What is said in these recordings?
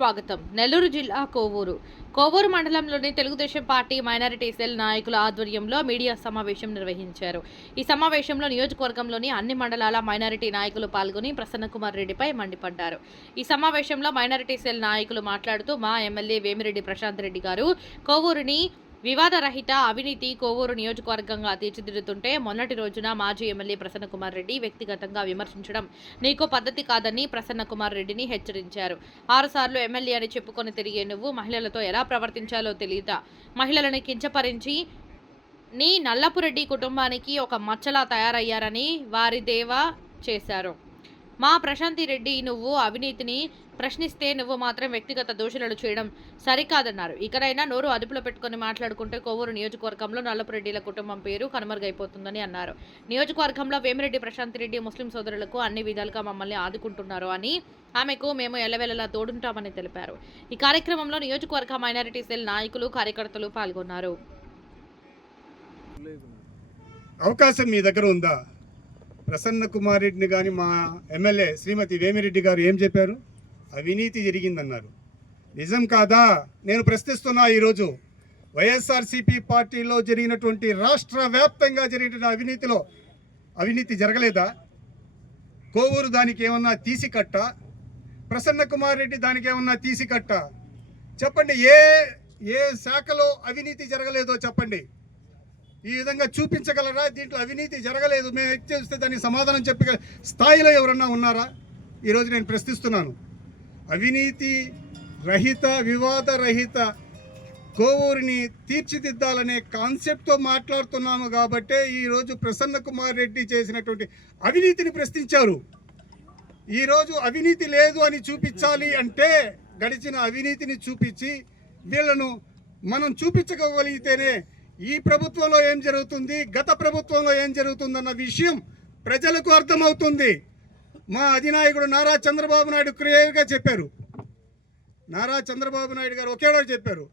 స్వాగతం. నెల్లూరు జిల్లా కోవూరు మండలంలోని తెలుగుదేశం పార్టీ మైనారిటీ సెల్ నాయకుల ఆధ్వర్యంలో మీడియా సమావేశం నిర్వహించారు. ఈ సమావేశంలో నియోజకవర్గంలోని అన్ని మండలాల మైనారిటీ నాయకులు పాల్గొని ప్రసన్నకుమార్ రెడ్డిపై మండిపడ్డారు. ఈ సమావేశంలో మైనారిటీ సెల్ నాయకులు మాట్లాడుతూ మా ఎమ్మెల్యే వేమిరెడ్డి ప్రశాంత్ రెడ్డి గారు కోవూరుని వివాదరహిత అవినీతి కోవూరు నియోజకవర్గంగా తీర్చిదిద్దుతుంటే మొన్నటి రోజున మాజీ ఎమ్మెల్యే ప్రసన్నకుమార్ రెడ్డి వ్యక్తిగతంగా విమర్శించడం నీకో పద్ధతి కాదని ప్రసన్నకుమార్ రెడ్డిని హెచ్చరించారు. 6 సార్లు ఎమ్మెల్యే అని చెప్పుకొని తిరిగే నువ్వు మహిళలతో ఎలా ప్రవర్తించాలో తెలియదా? మహిళలను కించపరించి నీ నల్లపురెడ్డి కుటుంబానికి ఒక మచ్చలా తయారయ్యారని వారి దేవా చేశారు. మా ప్రశాంతి రెడ్డి నువ్వు అవినీతిని ప్రశ్నిస్తే నువ్వు మాత్రం వ్యక్తిగత దూషణలు చేయడం సరికాదన్నారు. ఇకనైనా నోరు అదుపులో పెట్టుకుని మాట్లాడుకుంటే కోవూరు నియోజకవర్గంలో నల్లపురెడ్డిల కుటుంబం పేరు కనుమరుగైపోతుందని అన్నారు. నియోజకవర్గంలో వేమిరెడ్డి ప్రశాంతి రెడ్డి ముస్లిం సోదరులకు అన్ని విధాలుగా మమ్మల్ని ఆదుకుంటున్నారు అని ఆమెకు మేము ఎల్లవెల్లలా తోడుంటామని తెలిపారు. ఈ కార్యక్రమంలో నియోజకవర్గ మైనారిటీ సెల్ నాయకులు కార్యకర్తలు పాల్గొన్నారు. అవకాశం మీ దగ్గర ఉందా? ప్రసన్న కుమార్ రెడ్డిని కానీ మా ఎమ్మెల్యే శ్రీమతి వేమిరెడ్డి గారు ఏం చెప్పారు? అవినీతి జరిగిందన్నారు. నిజం కాదా? నేను ప్రశ్నిస్తున్నా. ఈరోజు వైఎస్ఆర్సీపీ పార్టీలో జరిగినటువంటి రాష్ట్ర వ్యాప్తంగా జరిగిన అవినీతి జరగలేదా? కోవూరు దానికి ఏమన్నా తీసికట్ట? ప్రసన్న కుమార్ రెడ్డి దానికి ఏమన్నా తీసికట్ట? చెప్పండి, ఏ శాఖలో అవినీతి జరగలేదో చెప్పండి. ఈ విధంగా చూపించగలరా? దీంట్లో అవినీతి జరగలేదు మేము చేస్తే దానికి సమాధానం చెప్పే స్థాయిలో ఎవరన్నా ఉన్నారా? ఈరోజు నేను ప్రశ్నిస్తున్నాను. అవినీతి రహిత వివాద రహిత కోవూరిని తీర్చిదిద్దాలనే కాన్సెప్ట్తో మాట్లాడుతున్నాము కాబట్టే ఈరోజు ప్రసన్న కుమార్ రెడ్డి చేసినటువంటి అవినీతిని ప్రశ్నించారు. ఈరోజు అవినీతి లేదు అని చూపించాలి అంటే గడిచిన అవినీతిని చూపించి వీళ్ళను మనం చూపించగలిగితేనే ఈ ప్రభుత్వంలో ఏం జరుగుతుంది, గత ప్రభుత్వంలో ఏం జరుగుతుందన్న విషయం ప్రజలకు అర్థమవుతుంది. మా అధినాయకుడు నారా చంద్రబాబు నాయుడు క్లియర్గా చెప్పారు. నారా చంద్రబాబు నాయుడు గారు ఒకేడో చెప్పారు,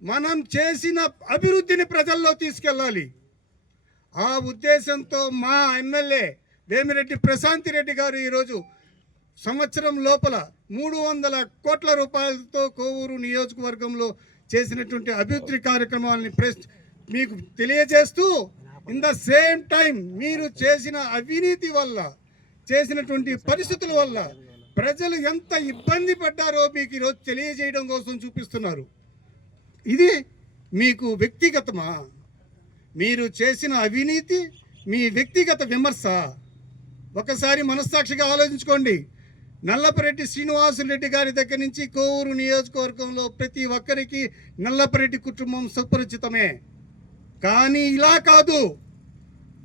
మనం చేసిన అభివృద్ధిని ప్రజల్లో తీసుకెళ్ళాలి. ఆ ఉద్దేశంతో మా ఎమ్మెల్యే వేమిరెడ్డి ప్రశాంతి రెడ్డి గారు ఈరోజు సంవత్సరం లోపల 300 కోట్ల రూపాయలతో కోవూరు నియోజకవర్గంలో చేసినటువంటి అభివృద్ధి కార్యక్రమాలని మీకు తెలియజేస్తూ, ఇన్ ద సేమ్ టైం మీరు చేసిన అవినీతి వల్ల చేసినటువంటి పరిస్థితుల వల్ల ప్రజలు ఎంత ఇబ్బంది పడ్డారో మీకు ఈరోజు తెలియజేయడం కోసం చూపిస్తున్నారు. ఇది మీకు వ్యక్తిగతమా? మీరు చేసిన అవినీతి మీ వ్యక్తిగత విమర్శ? ఒకసారి మనస్సాక్షిగా ఆలోచించుకోండి. నల్లపురెడ్డి శ్రీనివాసులరెడ్డి గారి దగ్గర నుంచి కోవూరు నియోజకవర్గంలో ప్రతి ఒక్కరికి నల్లపురెడ్డి కుటుంబం సుపరిచితమే. కానీ ఇలా కాదు.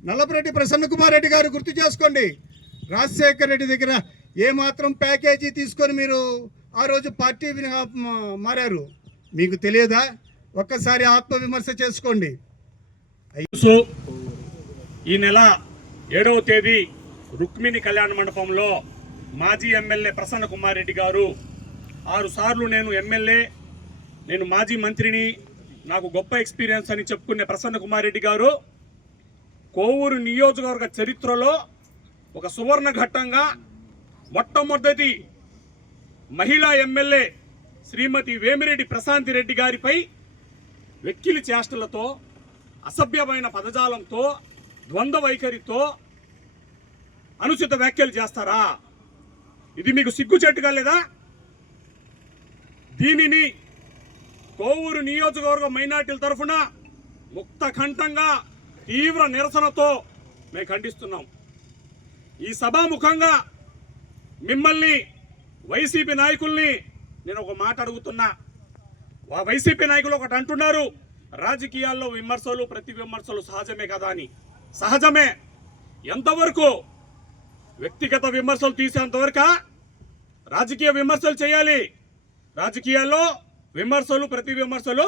నల్లపురెడ్డి ప్రసన్న కుమార్ రెడ్డి గారు గుర్తు చేసుకోండి, రాజశేఖర రెడ్డి దగ్గర ఏమాత్రం ప్యాకేజీ తీసుకొని మీరు ఆ రోజు పార్టీ మారారు. మీకు తెలియదా? ఒక్కసారి ఆత్మవిమర్శ చేసుకోండి. ఈ నెల 7వ తేదీ రుక్మిణి కళ్యాణ మండపంలో మాజీ ఎమ్మెల్యే ప్రసన్న కుమార్ రెడ్డి గారు 6 సార్లు నేను ఎమ్మెల్యే, నేను మాజీ మంత్రిని, నాకు గొప్ప ఎక్స్పీరియన్స్ అని చెప్పుకునే ప్రసన్న కుమార్ రెడ్డి గారు కోవూరు నియోజకవర్గ చరిత్రలో ఒక సువర్ణ ఘట్టంగా మొట్టమొదటి మహిళా ఎమ్మెల్యే శ్రీమతి వేమిరెడ్డి ప్రశాంతి రెడ్డి గారిపై వెక్కిలి చేష్టలతో, అసభ్యమైన పదజాలంతో, ద్వంద్వ వైఖరితో అనుచిత వ్యాఖ్యలు చేస్తారా? ఇది మీకు సిగ్గుచేటుగా లేదా? దీనిని కోవూరు నియోజకవర్గ మైనార్టీల తరఫున ముక్త కంఠంగా తీవ్ర నిరసనతో మేము ఖండిస్తున్నాం. ఈ సభాముఖంగా మిమ్మల్ని వైసీపీ నాయకుల్ని నేను ఒక మాట అడుగుతున్నా. వైసీపీ నాయకులు ఒకటి అంటున్నారు, రాజకీయాల్లో విమర్శలు ప్రతి విమర్శలు సహజమే కదా అని. సహజమే. ఎంతవరకు? వ్యక్తిగత విమర్శలు తీసేంతవరకు రాజకీయ విమర్శలు చేయాలి. రాజకీయాల్లో విమర్శలు ప్రతి విమర్శలు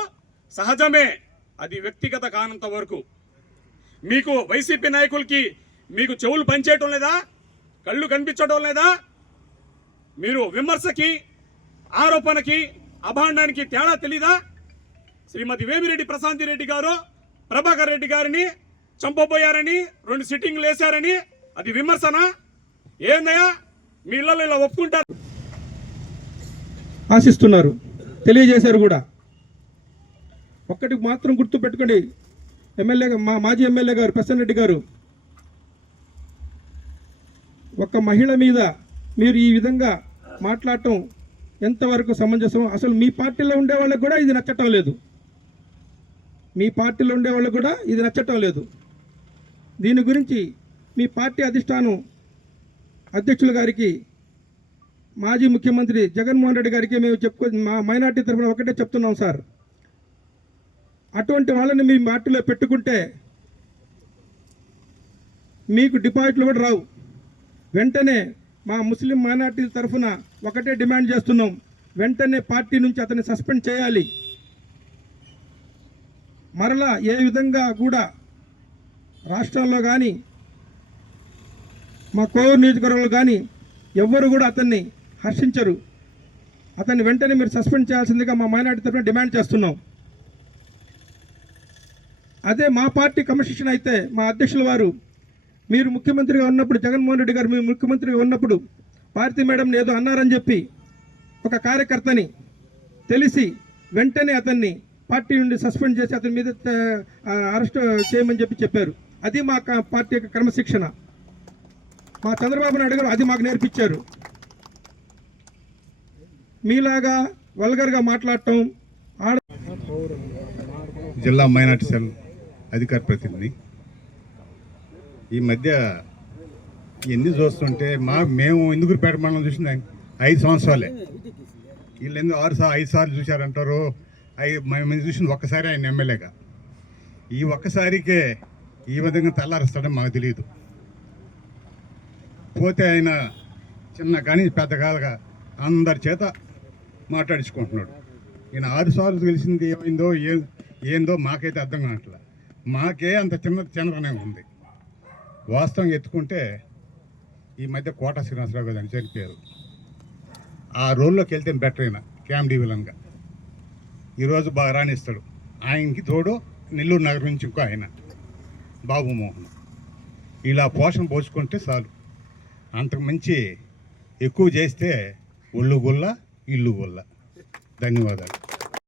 సహజమే, అది వ్యక్తిగత కానంత వరకు. మీకు వైసీపీ నాయకులకి మీకు చెవులు పనిచేయటం లేదా? కళ్ళు కనిపించడం లేదా? మీరు విమర్శకి, ఆరోపణకి, అభాండానికి తేడా తెలీదా? శ్రీమతి వేమిరెడ్డి ప్రశాంతి రెడ్డి గారు ప్రభాకర్ రెడ్డి గారిని చంపబోయారని 2 సిట్టింగ్లు వేశారని అది విమర్శనా? ఏందయ్యా మీ ఇళ్ళలో ఇలా ఒప్పుకుంటారు? ఆశిస్తున్నారు, తెలియజేశారు కూడా. ఒక్కటి మాత్రం గుర్తు పెట్టుకోండి, మా మాజీ ఎమ్మెల్యే గారు ప్రసన్న రెడ్డి గారు, ఒక మహిళ మీద మీరు ఈ విధంగా మాట్లాడటం ఎంతవరకు సమంజసం? అసలు మీ పార్టీలో ఉండే వాళ్ళకు కూడా ఇది నచ్చటం లేదు. మీ పార్టీలో ఉండే వాళ్ళకు కూడా ఇది నచ్చటం లేదు. దీని గురించి మీ పార్టీ అధ్యక్షుల గారికి, మాజీ ముఖ్యమంత్రి జగన్మోహన్ రెడ్డి గారికి మేము మా మైనార్టీ తరఫున ఒకటే చెప్తున్నాం సార్, అటువంటి వాళ్ళని మీ పార్టీలో పెట్టుకుంటే మీకు డిపాజిట్లు కూడా రావు. వెంటనే మా ముస్లిం మైనార్టీల తరఫున ఒకటే డిమాండ్ చేస్తున్నాం, వెంటనే పార్టీ నుంచి అతన్ని సస్పెండ్ చేయాలి. మరలా ఏ విధంగా కూడా రాష్ట్రంలో కానీ మా కోవూరు నియోజకవర్గంలో కానీ ఎవ్వరు కూడా అతన్ని హర్షించరు. అతన్ని వెంటనే మీరు సస్పెండ్ చేయాల్సిందిగా మా మైనార్టీ తరఫున డిమాండ్ చేస్తున్నాం. అదే మా పార్టీ కమిషన్ అయితే మా అధ్యక్షుల వారు, మీరు ముఖ్యమంత్రిగా ఉన్నప్పుడు, జగన్మోహన్ రెడ్డి గారు మీరు ముఖ్యమంత్రిగా ఉన్నప్పుడు భారతీ మేడంని ఏదో అన్నారని చెప్పి ఒక కార్యకర్తని తెలిసి వెంటనే అతన్ని పార్టీ నుండి సస్పెండ్ చేసి అతని మీద అరెస్ట్ చేయమని చెప్పారు. అది మా పార్టీ యొక్క క్రమశిక్షణ. మా చంద్రబాబు నాయుడు గారు అది మాకు నేర్పించారు. మీలాగా వల్గర్గా మాట్లాడటం. జిల్లా మైనార్టీ సెల్ అధికార ప్రతినిధి. ఈ మధ్య ఇవన్నీ చూస్తుంటే మేము ఇందుకుపేట మండలం చూసింది 5 సంవత్సరాలే, వీళ్ళు ఎందుకు 5 సార్లు చూశారంటారు. మేము చూసింది ఒక్కసారి ఆయన ఎమ్మెల్యేగా. ఈ ఒక్కసారికే ఈ విధంగా తెల్లారిస్తాడని మాకు తెలియదు. పోతే ఆయన చిన్న కానీ పెద్ద కాదుగా అందరి చేత మాట్లాడించుకుంటున్నాడు. ఈయన 6 సార్లు తెలిసింది ఏమైందో ఏందో మాకైతే అర్థం కావట్లే. మాకే అంత చిన్నతనే ఉంది. వాస్తవంగా ఎత్తుకుంటే ఈ మధ్య కోట శ్రీనివాసరావు గారు అని చనిపోయారు. ఆ రోల్లోకి వెళ్తే బెటర్ అయినా క్యామ్డీ విలన్గా ఈరోజు బాగా రాణిస్తాడు. ఆయనకి తోడు నెల్లూరు నగరం నుంచి ఇంకో ఆయన బాబు మోహన్. ఇలా పోషణ పోసుకుంటే చాలు. అంతకు మించి ఎక్కువ చేస్తే ఒళ్ళు గుల్ల ఇల్లు గుల్ల. ధన్యవాదాలు.